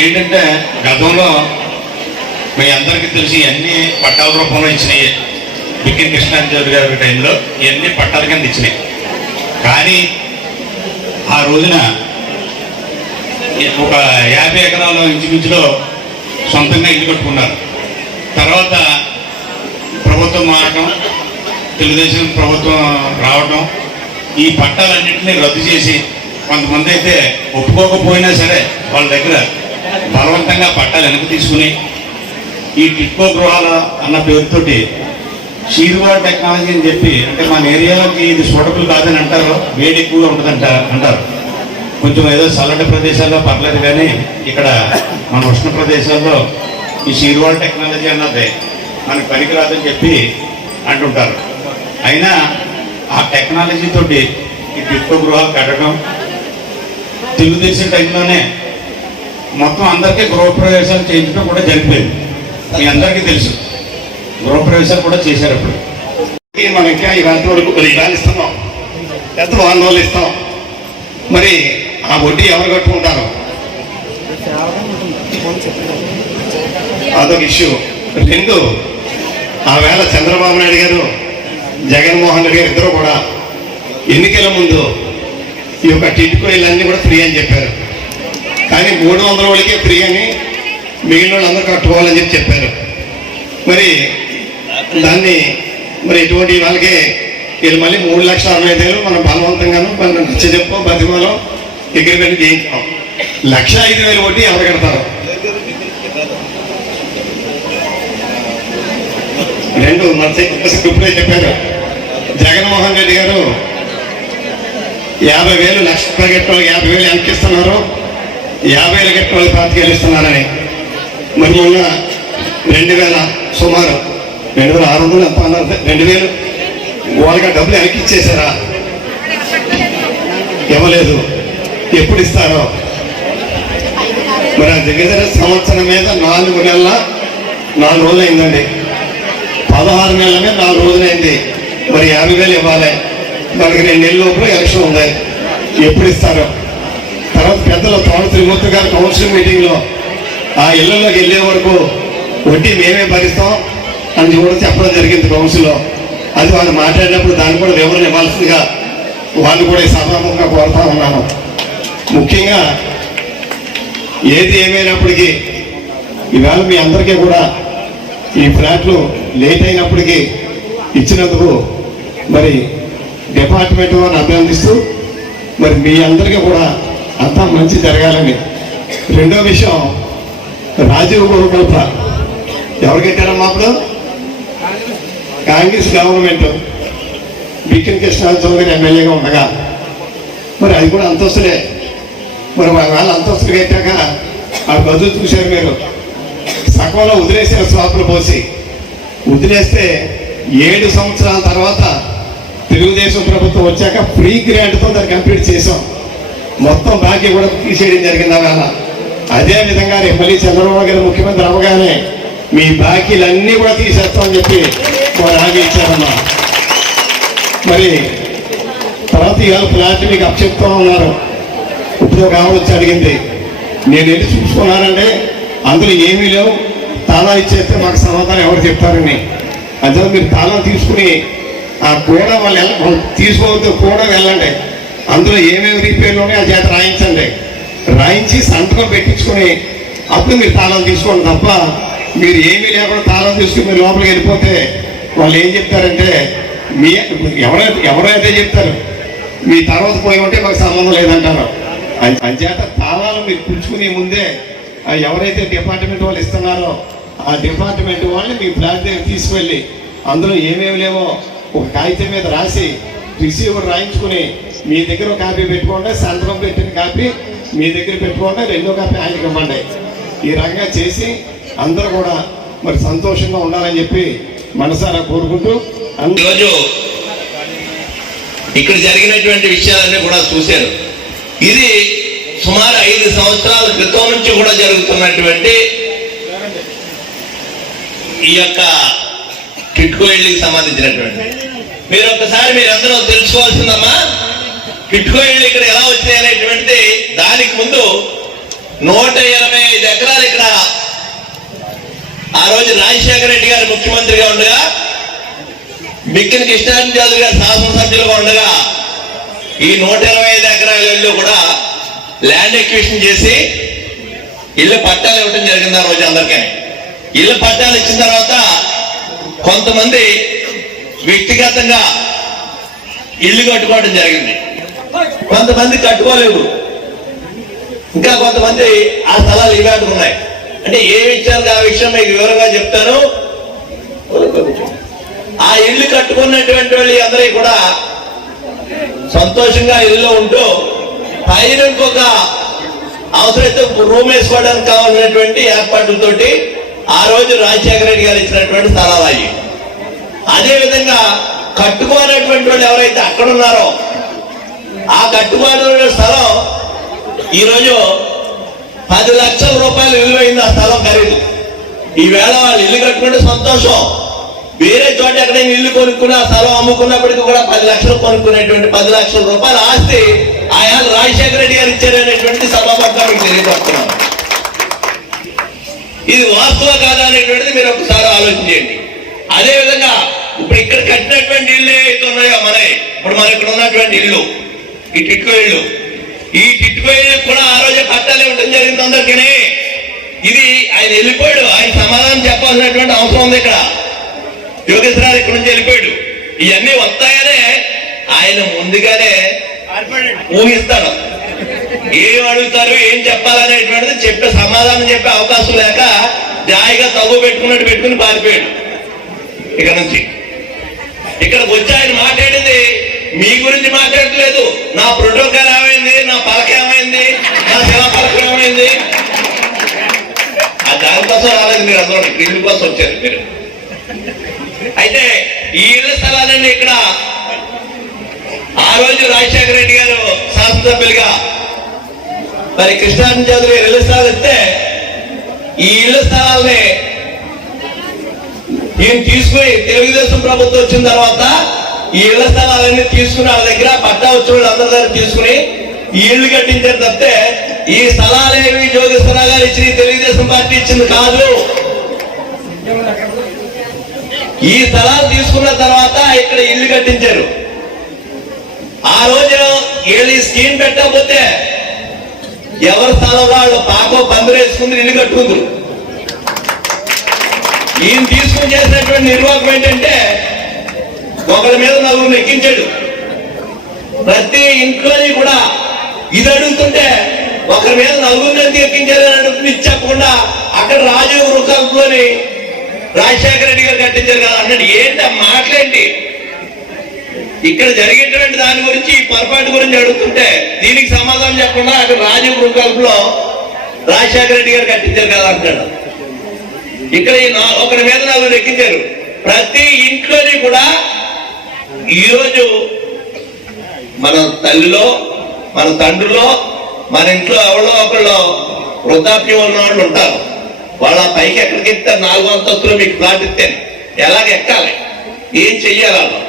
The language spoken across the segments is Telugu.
ఏంటంటే గతంలో మీ అందరికీ తెలిసి ఇవన్నీ పట్టాల రూపంలో ఇచ్చినాయి? బిక్కిన కృష్ణాచార్య గారి టైంలో ఇవన్నీ పట్టాల కింద ఇచ్చినాయి? కానీ ఆ రోజున ఒక యాభై ఎకరాల ఇంచుమించులో సొంతంగా ఇల్లు కట్టుకున్నారు. తర్వాత ప్రభుత్వం మారడం తెలుగుదేశం ప్రభుత్వం రావడం ఈ పట్టాలన్నింటినీ రద్దు చేసి కొంతమంది అయితే ఒప్పుకోకపోయినా సరే వాళ్ళ దగ్గర బలవంతంగా పట్టాలు వెనక్కి తీసుకుని ఈ టిట్కో గృహాల అన్న పేరుతోటి షీర్వాడ్ టెక్నాలజీ అని చెప్పి అంటే మన ఏరియాలోకి ఇది సూటబుల్ కాదని అంటారు. వేడి ఎక్కువగా ఉంటుందంట అంటారు. కొంచెం ఏదో చల్లటి ప్రదేశాల్లో పర్లేదు కానీ ఇక్కడ మన ఉష్ణ ప్రదేశాల్లో ఈ షీర్వాడ్ టెక్నాలజీ అన్నది మనకి పనికిరాదని చెప్పి అంటుంటారు. అయినా ఆ టెక్నాలజీతో ఈ టిట్కో గృహాలు కట్టడం తెలుగుదేశం టైంలోనే మొత్తం అందరికీ గృహప్రవేశాలు చేయించడం కూడా జరిగిపోయింది. మీ అందరికీ తెలుసు. గృహప్రవేశాలు కూడా చేశారు అప్పుడు. మనం ఇంకా ఇవాళ వరకు పది ఇవాళ ఇస్తున్నాం. ఎంత వారం రోజులు ఇస్తాం. మరి ఆ వడ్డీ ఎవరు కట్టుకుంటారు? అదొక ఇష్యూ. రెండు ఆ వేళ చంద్రబాబు నాయుడు గారు జగన్మోహన్ రెడ్డి గారు ఇద్దరు కూడా ఎన్నికల ముందు ఈ యొక్క టిట్కో ఇళ్ళన్నీ కూడా ఫ్రీ అని చెప్పారు. కానీ మూడు వందల వాళ్ళకే ఫ్రీ అని మిగిలిన వాళ్ళందరూ కట్టుకోవాలని చెప్పి చెప్పారు. మరి దాన్ని మరి ఇటువంటి వాళ్ళకి వీళ్ళు మళ్ళీ మూడు లక్షల అరవై ఐదు వేలు మనం బలవంతంగాను మనం నచ్చ చెప్పు బతిమాలం పెట్టి చేయించాం లక్ష ఐదు వేలు ఒకటి ఎవరు కడతారు? రెండు మన చెప్పారు. జగన్మోహన్ రెడ్డి గారు యాభై వేలు లక్ష రూపాయలు యాభై వేలు ఎంత ఇస్తున్నారు యాభై వేలు కట్టిన వాళ్ళు ఇస్తున్నారని. మరి మొన్న రెండు వేల సుమారు రెండు వేల ఆరు వందలు ఎంత అన్నారు. రెండు వేలు? వాళ్ళకి డబ్బులు వెనక్కి ఇచ్చేసారా ఇవ్వలేదు. ఎప్పుడు ఇస్తారో? మరి ఆ దగ్గర సంవత్సరం మీద నాలుగు నెలల నాలుగు రోజులు అయిందండి. పదహారు నెలల మీద నాలుగు రోజులైంది మరి యాభై వేలు ఇవ్వాలి. మనకి రెండు నెలల లోపల ఎలక్షన్ ఉంది. ఎప్పుడు ఇస్తారో? పెద్దలు తోట త్రిమూర్తి గారు కౌన్సిల్ మీటింగ్లో ఆ ఇళ్ళలోకి వెళ్ళే వరకు వడ్డీ మేమే భరిస్తాం అని కూడా చెప్పడం జరిగింది కౌన్సిల్లో. అది వాళ్ళు మాట్లాడినప్పుడు దాన్ని కూడా వివరణ ఇవ్వాల్సిందిగా వాళ్ళు కూడా సభాముఖంగా కోరుతా ఉన్నాను. ముఖ్యంగా ఏది ఏమైనప్పటికీ ఈవేళ మీ అందరికీ కూడా ఈ ఫ్లాట్లు లేట్ అయినప్పటికీ ఇచ్చినందుకు మరి డిపార్ట్మెంట్ వారిని అభినందిస్తూ మరి మీ అందరికీ కూడా అంతా మంచి జరగాలని. రెండో విషయం రాజీవ్ గురుకల్ప ఎవరు కట్టారమ్మా అప్పుడు? కాంగ్రెస్ గవర్నమెంట్. బిక్కిన కృష్ణారావు గారు ఎమ్మెల్యేగా ఉండగా. మరి అది కూడా అంతస్తులే. మరి వాళ్ళ అంతస్తులు కట్టాక ఆ బదులు చూశారు మీరు. సగంలో వదిలేసారు స్వాపులు పోసి. వదిలేస్తే ఏడు సంవత్సరాల తర్వాత తెలుగుదేశం ప్రభుత్వం వచ్చాక ఫ్రీ గ్రాంట్తో దాన్ని కంప్లీట్ చేసాం మొత్తం బాకీ కూడా తీసేయడం జరిగింది వేళ అదే విధంగా రేపు మళ్ళీ చంద్రబాబు గారు ముఖ్యమంత్రి అవ్వగానే మీ బాకీలన్నీ కూడా తీసేస్తామని చెప్పి వారు హామీ ఇచ్చారమ్మా. మరి తర్వాత ఇవాళ ఫ్లాట్ మీకు అప్పచెప్తా ఉన్నారు. ఇప్పుడు కావచ్చు అడిగింది. నేను వెళ్ళి చూసుకున్నానంటే అందులో ఏమీ లేవు. తాళా ఇచ్చేస్తే మాకు సమాధానం ఎవరు చెప్తారని. అందులో మీరు తాళం తీసుకుని ఆ కూడా వాళ్ళు వెళ్ళ తీసుకోవద్దు కూడా వెళ్ళండి. అందులో ఏమేమి రిపేర్లు ఉన్నాయో ఆ చేత రాయించండి. రాయించి సంతకం పెట్టించుకొని అప్పుడు మీరు తాళం తీసుకోండి తప్ప మీరు ఏమీ లేకుండా తాళం తీసుకుని మీరు లోపలికి వెళ్ళిపోతే వాళ్ళు ఏం చెప్తారంటే మీ ఎవరైతే ఎవరైతే చెప్తారు మీ తర్వాత పోయి ఉంటే మాకు సంబంధం లేదంటారు. అంచేత తాళాలు మీరు పుచ్చుకునే ముందే ఎవరైతే డిపార్ట్మెంట్ వాళ్ళు ఇస్తున్నారో ఆ డిపార్ట్మెంట్ వాళ్ళని మీ ఫ్లాట్ దగ్గర తీసుకువెళ్ళి అందులో ఏమేమి లేవో ఒక కాగితం మీద రాసి రిసీవర్ రాయించుకుని మీ దగ్గర ఒక కాపీ పెట్టుకోండి సంతకం పెట్టిన కాపీ మీ దగ్గర పెట్టుకోండి రెండో కాపీ ఆయనకి ఇవ్వండి. ఈ రకంగా చేసి అందరూ కూడా మరి సంతోషంగా ఉండాలని చెప్పి మనసారా కోరుకుంటూ అందరూ ఇక్కడ జరిగినటువంటి విషయాలన్నీ కూడా చూశారు. ఇది సుమారు ఐదు సంవత్సరాల క్రితం నుంచి కూడా జరుగుతున్నటువంటి ఈ యొక్క కిట్కో ఇళ్ళకి సంబంధించినటువంటి. మీరు ఒక్కసారి మీరందరూ తెలుసుకోవాల్సిందమ్మా బిట్కాయిన్లు ఇక్కడ ఎలా వచ్చాయి అనేటువంటిది దానికి ముందు నూట ఇరవై ఐదు ఎకరాలు ఇక్కడ ఆ రోజు రాజశేఖర రెడ్డి గారు ముఖ్యమంత్రిగా ఉండగా మిక్కిన కృష్ణారాయణ చౌదరి గారు శాసనసభ్యులుగా ఉండగా ఈ నూట ఇరవై ఐదు ఎకరాల కూడా ల్యాండ్ ఎక్విషన్ చేసి ఇల్లు పట్టాలు ఇవ్వడం జరిగింది ఆ రోజు అందరికీ. ఇల్లు పట్టాలు ఇచ్చిన తర్వాత కొంతమంది వ్యక్తిగతంగా ఇల్లు కట్టుకోవడం జరిగింది. కొంతమంది కట్టుకోలేవు. ఇంకా కొంతమంది ఆ స్థలాలు ఉన్నాయి. అంటే ఏమి ఇచ్చారు ఆ విషయం మీకు వివరంగా చెప్తాను? ఆ ఇల్లు కట్టుకున్నటువంటి వాళ్ళు అందరూ కూడా సంతోషంగా ఇల్లు ఉంటూ పైన ఇంకొక అవసరమైతే రూమ్ వేసుకోవడానికి కావాల్సినటువంటి ఏర్పాట్లతోటి ఆ రోజు రాజశేఖర రెడ్డి గారు ఇచ్చినటువంటి స్థలాలు అయ్యి అదే విధంగా కట్టుకోనటువంటి వాళ్ళు ఎవరైతే అక్కడ ఉన్నారో ఆ గట్టుబాటు స్థలం. ఈరోజు పది లక్షల రూపాయలు విలువైంది ఆ స్థలం ఖరీదు. ఈవేళ వాళ్ళు ఇల్లు కట్టుకుంటే సంతోషం. వేరే చోట ఎక్కడైనా ఇల్లు కొనుక్కున్న స్థలం అమ్ముకున్నప్పటికీ కూడా పది లక్షలు కొనుక్కునేటువంటి పది లక్షల రూపాయల ఆస్తి ఆయన రాజశేఖర రెడ్డి గారు ఇచ్చారనేటువంటి సభాపంగా మీకు తెలియపడుతున్నాను ఇది వాస్తవ కాదా అనేటువంటిది మీరు ఒకసారి ఆలోచించండి అదే విధంగా ఇప్పుడు ఇక్కడ కట్టినటువంటి ఇల్లు ఏవైతే ఉన్నాయో మనవి ఇప్పుడు మన ఇక్కడ ఉన్నటువంటి ఇల్లు ఈ టిట్కో ఈ టిట్కో కూడా ఆ రోజు కట్టాలి ఉండడం జరిగింది అందరికీ ఇది ఆయన వెళ్ళిపోయాడు. ఆయన సమాధానం చెప్పాల్సినటువంటి అవసరం ఉంది ఇక్కడ. యోగేశ్వరరావు ఇక్కడ నుంచి వెళ్ళిపోయాడు. ఇవన్నీ వస్తాయనే ఆయన ముందుగానే ఊహిస్తాడు. ఏం అడుగుతారు ఏం చెప్పాలనేటువంటిది చెప్పే సమాధానం చెప్పే అవకాశం లేక జాయిగా తగు పెట్టుకున్నట్టు పెట్టుకుని పారిపోయాడు. ఇక్కడ నుంచి. ఇక్కడికి వచ్చి ఆయన మాట్లాడి మీ గురించి మాట్లాడట్లేదు. నా ప్రోటోకాల్ ఏమైంది? నా పలక ఏమైంది? నా శిలా పలక ఏమైంది? ఆ దానికోసం రాలేదు మీరు అందరూ. ఇల్లు కోసం వచ్చారు మీరు. అయితే ఈ ఇల్లు స్థలాలన్నీ ఇక్కడ. ఆ రోజు రాజశేఖర రెడ్డి గారు శాసనసభ్యులుగా మరి కృష్ణారాయణ చౌదరి ఇల్లు స్థలాలు ఇస్తే ఈ ఇల్లు స్థలాల్ని నేను తీసుకుని తెలుగుదేశం ప్రభుత్వం వచ్చిన తర్వాత ఈ ఇళ్ళ స్థలాలన్నీ తీసుకుని వాళ్ళ దగ్గర పట్టా వచ్చిన వాళ్ళందరి దగ్గర తీసుకుని ఈ ఇళ్ళు కట్టించారు తప్పితే ఈ స్థలాలేవి జోగేశ్వరరావు గారు ఇచ్చి తెలుగుదేశం పార్టీ ఇచ్చింది కాదు. ఈ స్థలాలు తీసుకున్న తర్వాత ఇక్కడ ఇల్లు కట్టించారు. ఆ రోజు వీళ్ళు ఈ స్కీమ్ పెట్టకపోతే ఎవరి స్థలం వాళ్ళు పాకో పందిరు ఇల్లు కట్టుకుందరు. ఈయన తీసుకుని చేసినటువంటి నిర్వాహకం ఏంటంటే ఒకరి మీద నలుగురు ఎక్కించాడు ప్రతి ఇంట్లోని కూడా ఇది అడుగుతుంటే ఒకరి మీద నలుగురిని ఎందుకు ఎక్కించారు అని అడుగుతుంది చెప్పకుండా అక్కడ రాజీవ్ వృకల్లోని రాజశేఖర రెడ్డి గారు కట్టించారు కదా అన్నాడు. ఏంటి ఆ మాటలేంటి? ఇక్కడ జరిగేటువంటి దాని గురించి ఈ పొరపాటు గురించి అడుగుతుంటే దీనికి సమాధానం చెప్పకుండా అక్కడ రాజీవ్ వృకల్పులో రాజశేఖర రెడ్డి గారు కట్టించారు కదా అంటాడు ఇక్కడ ఈ ఒకరి మీద నలుగురు ఎక్కించారు ప్రతి ఇంట్లోని కూడా ఈరోజు మన తల్లిలో మన తండ్రిలో మన ఇంట్లో ఎవరో ఒకళ్ళు వృద్ధాప్యం ఉన్న వాళ్ళు ఉంటారు. వాళ్ళ పైకి ఎక్కడికి ఎత్తారు నాలుగు అంతస్తులు మీకు ఫ్లాట్ ఇస్తే ఎలాగ ఎక్కాలి? ఏం చెయ్యాలి వాళ్ళు?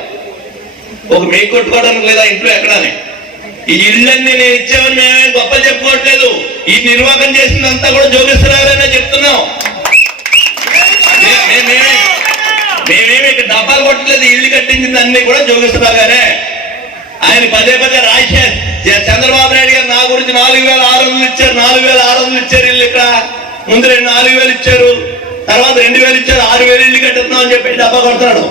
ఒక మీకు కొట్టుకోవడానికి లేదా ఇంట్లో ఎక్కడానే ఈ ఇళ్ళన్నీ నేను ఇచ్చామని మేమే గొప్ప చెప్పుకోవట్లేదు. ఈ నిర్వాహకం చేసిందంతా కూడా జోగిస్తున్నారనే చెప్తున్నాం. మే- మేమే ఇక్కడ డబ్బాలు కొట్టలేదు ఇల్లు కట్టించింది అన్ని కూడా జోగేశ్వరరావు గారే ఆయన పదే పదే రాశారు. చంద్రబాబు నాయుడు గారు నా గురించి నాలుగు వేల ఆరు వందలు ఇచ్చారు నాలుగు వేల ఆరు వందలు ఇచ్చారు ఇల్లు ఇక్కడ. ముందు రెండు నాలుగు వేలు ఇచ్చారు తర్వాత రెండు వేలు ఇచ్చారు ఆరు వేలు ఇల్లు కట్టుతున్నాం అని చెప్పి డబ్బా కొడుతున్నాడు.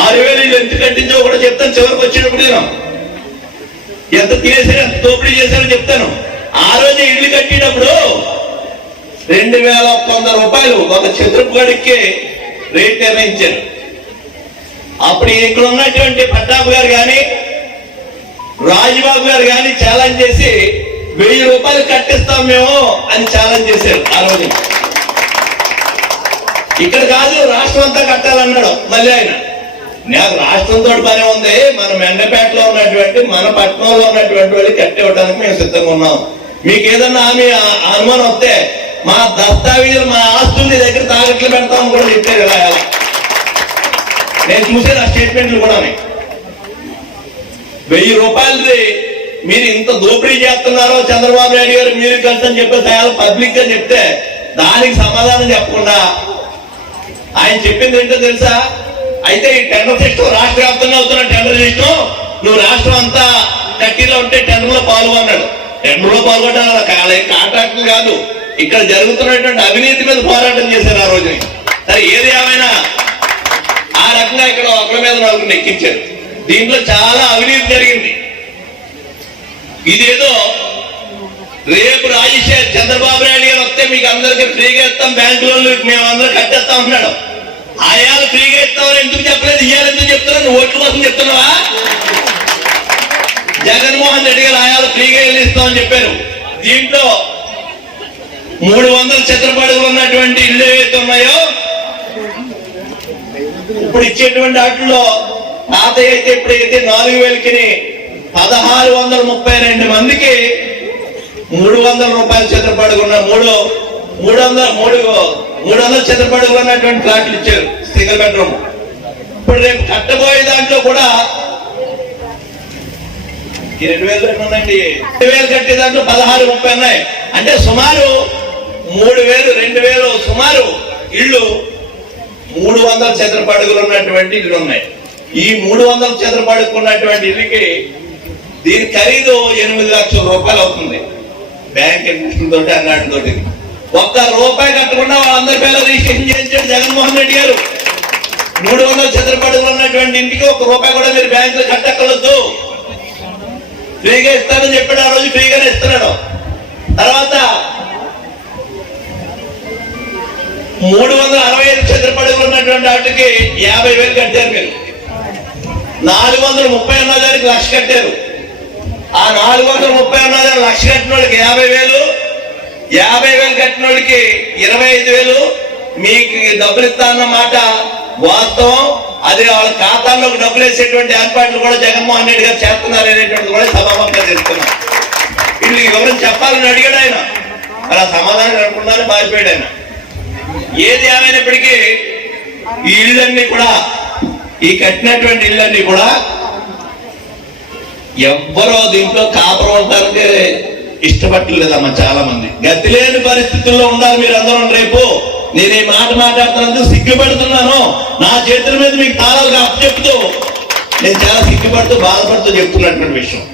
ఆరు వేలు ఇల్లు ఎంత కట్టించో కూడా చెప్తాను చివరికి వచ్చినప్పుడు నేను. ఎంత తినేసారు ఎంత దోపిడీ చేశారో చెప్తాను. ఆ రోజు ఇల్లు కట్టేటప్పుడు రెండు వేల ఒక్క వంద రూపాయలు ఒక చతురపుగడికి రేట్ నిర్ణయించారు. అప్పుడు ఇక్కడ ఉన్నటువంటి పట్టాపు గారు కానీ రాజబాబు గారు కానీ ఛాలెంజ్ చేసి వెయ్యి రూపాయలు కట్టిస్తాం మేము అని ఛాలెంజ్ చేశారు ఆ రోజు. ఇక్కడ కాదు రాష్ట్రం అంతా కట్టాలన్నాడు మళ్ళీ ఆయన. నాకు రాష్ట్రంతో పని ఉంది మన మెండపేటలో ఉన్నటువంటి మన పట్టణంలో ఉన్నటువంటి వాళ్ళు కట్టివ్వడానికి మేము సిద్ధంగా ఉన్నాం. మీకు ఏదన్నా ఆమె అనుమానం వస్తే మా దస్తావేజులు మా ఆస్తుల్ని దగ్గర తాగట్లు పెడతాం కూడా చెప్పారు ఇలా. నేను చూసేది ఆ స్టేట్మెంట్లు కూడా వెయ్యి రూపాయలది మీరు ఇంత దోపిడీ చేస్తున్నారో చంద్రబాబు నాయుడు గారు మీరు కలిసి అని చెప్పేసి ఆయన పబ్లిక్గా చెప్తే దానికి సమాధానం చెప్పకుండా ఆయన చెప్పింది ఏంటో తెలుసా? అయితే ఈ టెండర్ సిస్టమ్ రాష్ట్ర వ్యాప్తంగా అవుతున్న టెండర్ సిస్టమ్ నువ్వు రాష్ట్రం అంతా కట్టిలో ఉంటే టెండర్లో పాల్గొన్నాడు టెండర్లో పాల్గొన్నాడు కాంట్రాక్టులు కాదు. ఇక్కడ జరుగుతున్నటువంటి అవినీతి మీద పోరాటం చేశారు ఆ రోజుని. సరే ఏది ఏమైనా రకంగా ఇక్కడ ఒకరి మీద నలుగురు ఎక్కించారు దీంట్లో చాలా అవినీతి జరిగింది. ఇదేదో రేపు రాజశేఖర్ చంద్రబాబు నాయుడు గారు వస్తే మీకు అందరికి ఫ్రీగా ఇస్తాం బ్యాంక్ లోన్లు మేము అందరం కట్టేస్తాం అన్నాడు. ఆయాలు ఫ్రీగా ఇస్తామని ఎందుకు చెప్పలేదు? ఇయ్యాలి ఎందుకు చెప్తున్నావు ఓట్ల కోసం చెప్తున్నావా? జగన్మోహన్ రెడ్డి గారు ఆయాలు ఫ్రీగా వెళ్ళిస్తామని చెప్పారు. దీంట్లో మూడు వందల చిత్రపడుగులు ఉన్నటువంటి ఇల్లు ఏవైతే ఉన్నాయో ఇప్పుడు ఇచ్చేటువంటి వాటిలో తాతయ్య అయితే ఇప్పుడైతే నాలుగు వేలకి పదహారు వందల ముప్పై రెండు మందికి మూడు వందల రూపాయల చిత్రపడుకున్న మూడు మూడు వందల మూడు మూడు వందల చిత్రపడుకున్నటువంటి ఫ్లాట్లు ప్లాట్లు ఇచ్చారు సింగిల్ బెడ్రూమ్. ఇప్పుడు రేపు కట్టబోయే దాంట్లో కూడా ఈ రెండు వేలు రెండు ఉందండి రెండు వేలు కట్టే దాంట్లో పదహారు ముప్పై ఉన్నాయి. అంటే సుమారు మూడు వేలు రెండు వేలు సుమారు ఇళ్ళు మూడు వందల చదరపడుగులు ఉన్నటువంటి ఇల్లు ఉన్నాయి. ఈ మూడు వందల చదరపడుగు ఉన్నటువంటి ఇల్లుకి దీని ఖరీదు ఎనిమిది లక్షల రూపాయలు అవుతుంది. బ్యాంక్ తోటి అన్నాటితోటి ఒక్క రూపాయి కట్టకుండా వాళ్ళందరి పేర్లు రిజిస్ట్రేషన్ చేయించాడు జగన్మోహన్ రెడ్డి గారు. మూడు వందల చదరపడుగులు ఉన్నటువంటి ఇంటికి ఒక రూపాయి కూడా మీరు బ్యాంకులో కట్టక్కర్లొద్దు ఫ్రీగా ఇస్తానని చెప్పాడు ఆ రోజు ఫ్రీగానే ఇస్తున్నాడు. తర్వాత మూడు వందల అరవై ఐదు యాభై వేలు కట్టారు మీరు. నాలుగు వందల ముప్పై ఉన్నదానికి లక్ష కట్టారు. ఆ నాలుగు వందల ముప్పై ఉన్నదానికి లక్ష కట్టిన వాళ్ళకి యాభై వేలు యాభై వేలు కట్టిన వాళ్ళకి ఇరవై ఐదు వేలు. మీకు డబ్బులు ఇస్తానన్న మాట వాస్తవం. అదే వాళ్ళ ఖాతాల్లోకి డబ్బులు వేసేటువంటి ఏర్పాట్లు కూడా జగన్మోహన్ రెడ్డి గారు చేస్తున్నారు అనేటువంటిది కూడా సభాముఖంగా తెలుస్తున్నాం వీళ్ళకి వివరం చెప్పాలని అడిగాడు ఆయన. అలా సమాధానం అనుకున్నారని మారిపోయాడు ఆయన. ఏది ఏమైనప్పటికీ ఈ ఇళ్ళన్నీ కూడా ఈ కట్టినటువంటి ఇళ్ళన్నీ కూడా ఎవ్వరో దీంట్లో కాపురం ఉండడానికి ఇష్టపట్టలేదమ్మా చాలా మంది గతి లేని పరిస్థితుల్లో ఉండాలి మీరు అందరం రేపు. నేను ఈ మాట మాట్లాడుతున్నందుకు సిగ్గుపడుతున్నాను. నా చేతుల మీద మీకు తాళాలు చెప్తూ నేను చాలా సిగ్గుపడుతూ బాధపడుతూ చెప్తున్నటువంటి విషయం.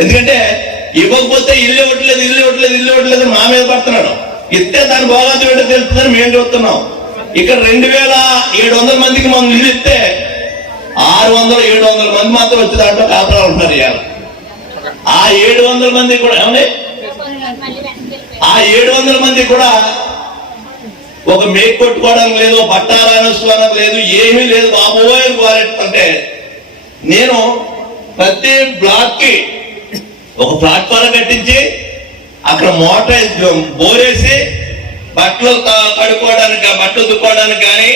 ఎందుకంటే ఇవ్వకపోతే ఇల్లు ఇవ్వట్లేదు ఇల్లు ఇవ్వట్లేదు ఇల్లు ఇవ్వట్లేదు మా మీద పడుతున్నాడు. ఇస్తే దాని బాగా చూడటం తెలుస్తుందని మేము చెప్తున్నాం ఇక్కడ రెండు వేల ఏడు వందల మందికి మనం ఇల్లు ఇస్తే ఆరు వందల ఏడు వందల మంది మాత్రం వచ్చి దాంట్లో కాపురాలు ఉంటున్నారు ఇవాళ. ఆ ఏడు వందల మంది కూడా ఏమండి? ఆ ఏడు వందల మంది కూడా ఒక మేక్ కొట్టుకోవడం లేదు పట్టాలనుకోవడం లేదు ఏమీ లేదు. బాబోయ్ వారెట్ అంటే నేను ప్రతి బ్లాక్కి ఒక ప్లాట్ఫారం కట్టించి అక్కడ మోటార్ బోరేసి బట్టలు కడుక్కోవడానికి బట్టలు దుక్కోవడానికి కానీ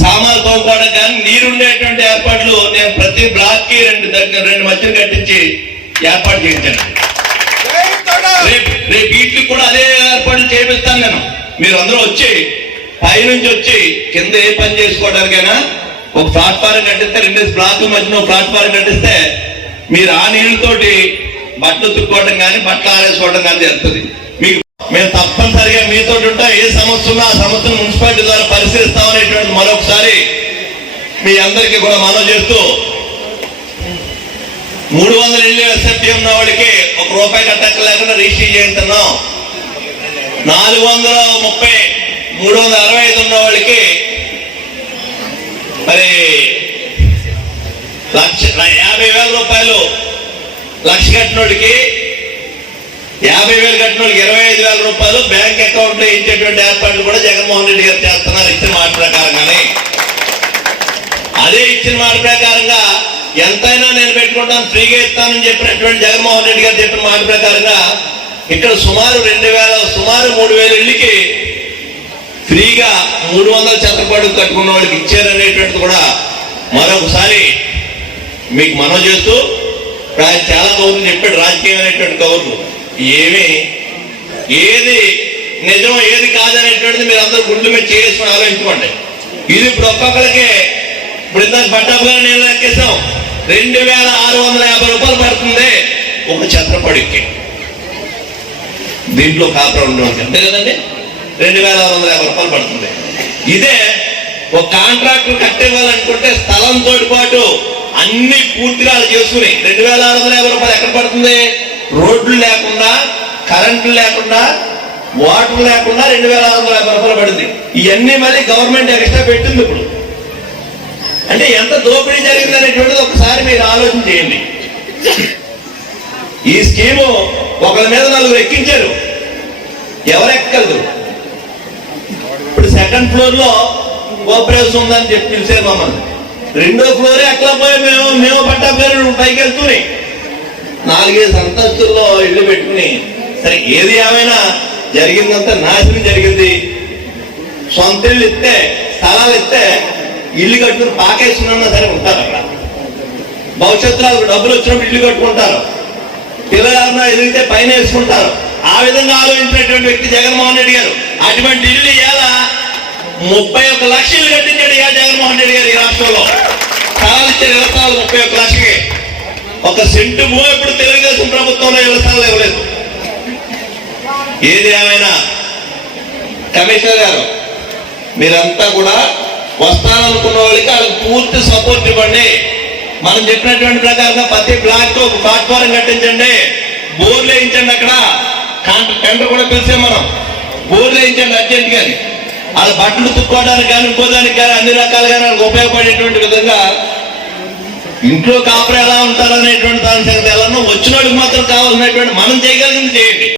సామాన్లు తోముకోవడానికి కానీ నీరుండేటువంటి ఏర్పాట్లు నేను ప్రతి బ్లాక్కి రెండు దగ్గర రెండు మధ్యలు కట్టించి ఏర్పాటు చేయించాను. రేపు వీటికి కూడా అదే ఏర్పాటు చేపిస్తాను నేను. మీరు అందరూ వచ్చి పైనుంచి వచ్చి కింద ఏ పని చేసుకోవడానికైనా ఒక ప్లాట్ఫారం కట్టిస్తే రెండు బ్లాక్ మధ్యన ప్లాట్ఫారం కట్టిస్తే మీరు ఆ నీళ్ళతోటి బట్టలు తుక్కోవడం కానీ బట్టలు ఆరేసుకోవడం కానీ జరుగుతుంది. మేము తప్పనిసరిగా మీతో ఉంటా ఏ సమస్య ఉన్నా ఆ సమస్యను మున్సిపాలిటీ ద్వారా పరిశీలిస్తామనేటువంటి మరొకసారి మీ అందరికీ కూడా మనం చేస్తూ మూడు వందల ఇల్లు ఎస్ఎఫ్టీ ఉన్న వాడికి ఒక రూపాయి కట్టక లేకుండా రిజిస్టర్ చేయించున్నాం నాలుగు వందల ముప్పై మూడు వందల అరవై ఐదు ఉన్న వాళ్ళకి మరి లక్ష యాభై వేల రూపాయలు లక్ష కట్టినోడికి యాభై వేలు కట్టినోడికి ఇరవై ఐదు వేల రూపాయలు బ్యాంక్ అకౌంట్లో ఇచ్చేటువంటి ఏర్పాట్లు కూడా జగన్మోహన్ రెడ్డి గారు చేస్తున్నారు ఇచ్చిన మాట ప్రకారంగానే. అదే ఇచ్చిన మాట ప్రకారంగా ఎంతైనా నేను పెట్టుకుంటాను ఫ్రీగా ఇస్తానని చెప్పినటువంటి జగన్మోహన్ రెడ్డి గారు చెప్పిన మాట ప్రకారంగా ఇక్కడ సుమారు రెండు వేల సుమారు మూడు వేల ఇళ్ళకి ఫ్రీగా మూడు వందల చంద్రపాడు కట్టుకున్న వాళ్ళకి ఇచ్చారనేటువంటిది కూడా మరొకసారి మీకు మనం చేస్తూ చాలా కౌరులు చెప్పాడు రాజకీయమైనటువంటి కౌరులు ఏమి? ఏది నిజం ఏది కాదనేటువంటిది మీరు అందరూ గుండె మీద చేసుకుని ఆలోచించుకోండి. ఇది ఇప్పుడు ఒక్కొక్కరికే ఇప్పుడు ఇందాక పట్టాపు గారు నేను లెక్కేసాం రెండు వేల ఆరు వందల యాభై రూపాయలు పడుతుంది ఒక ఛత్రపడికి దీంట్లో కాపురం ఉండడానికి అంతే కదండి? రెండు వేల ఆరు వందల యాభై రూపాయలు పడుతుంది. ఇదే ఒక కాంట్రాక్టర్ కట్టివ్వాలనుకుంటే స్థలంతో పాటు అన్ని పూర్తిగా చేసుకుని రెండు వేల ఆరు వందల యాభై రూపాయలు ఎక్కడ పడుతుంది? రోడ్లు లేకుండా కరెంటు లేకుండా వాటర్ లేకుండా రెండు వేల ఆరు వందల యాభై రూపాయలు పడింది. ఇవన్నీ మళ్ళీ గవర్నమెంట్ ఎక్స్ట్రా పెట్టింది ఇప్పుడు. అంటే ఎంత దోపిడీ జరిగింది అనేటువంటిది ఒకసారి మీరు ఆలోచన చేయండి. ఈ స్కీము ఒకరి మీద నలుగురు ఎక్కించారు. ఎవరు ఇప్పుడు సెకండ్ ఫ్లోర్లో గోప్రేస్ ఉందని చెప్పి పిలిచారు మమ్మల్ని. రెండో ఫ్లోరే ఎక్కలేకపోయి మేము మేము పట్టా పేరు పైకి వెళ్తూనే. నాలుగైదు అంతస్తుల్లో ఇల్లు పెట్టుకుని సరే ఏది ఏమైనా జరిగిందంతా నాశనం జరిగింది. సొంత ఇల్లు ఇస్తే స్థలాలు ఇస్తే ఇల్లు కట్టుకుని పాకేసుకున్నా సరే ఉంటారు అక్కడ. భవిష్యత్తులో డబ్బులు వచ్చినప్పుడు ఇల్లు కట్టుకుంటారు. పిల్లలు ఎవరన్నా ఎదిగితే పైన వేసుకుంటారు. ఆ విధంగా ఆలోచించినటువంటి వ్యక్తి జగన్మోహన్ రెడ్డి గారు అటువంటి ఇల్లు ఇవాళ ముప్పై ఒక్క లక్షలు కట్టించాడు ఇవాళ జగన్మోహన్ రెడ్డి గారు ఈ రాష్ట్రంలో. స్థలాలు ఇచ్చారు ఇళ్ళ ముప్పై ఒక్క లక్షకి. ఒక సెంటు భూమి ఇప్పుడు తెలుగుదేశం ప్రభుత్వంలో ఇళ్ళ ఇవ్వలేదు. ఏది ఏమైనా? కమిషనర్ గారు మీరంతా కూడా వస్తాననుకున్న వాళ్ళకి వాళ్ళకి పూర్తి సపోర్ట్ ఇవ్వండి. మనం చెప్పినటువంటి ప్రకారంగా ప్రతి బ్లాక్ ఒక ప్లాట్ఫారం కట్టించండి. బోర్లు వేయించండి అక్కడ. టెండర్ కూడా పిలిచాం మనం. బోర్లు వేయించండి అర్జెంట్ కానీ వాళ్ళ బట్టలు తుక్కోవడానికి కానీ ఇంకోదానికి కానీ అన్ని రకాలుగా వాళ్ళకి ఉపయోగపడేటువంటి విధంగా ఇంట్లో కాపురం ఎలా ఉంటారనేటువంటి దాని సంగతి ఎలా వచ్చిన వాళ్ళకి మాత్రం కావాలనేటువంటి మనం చేయగలిగింది చేయండి.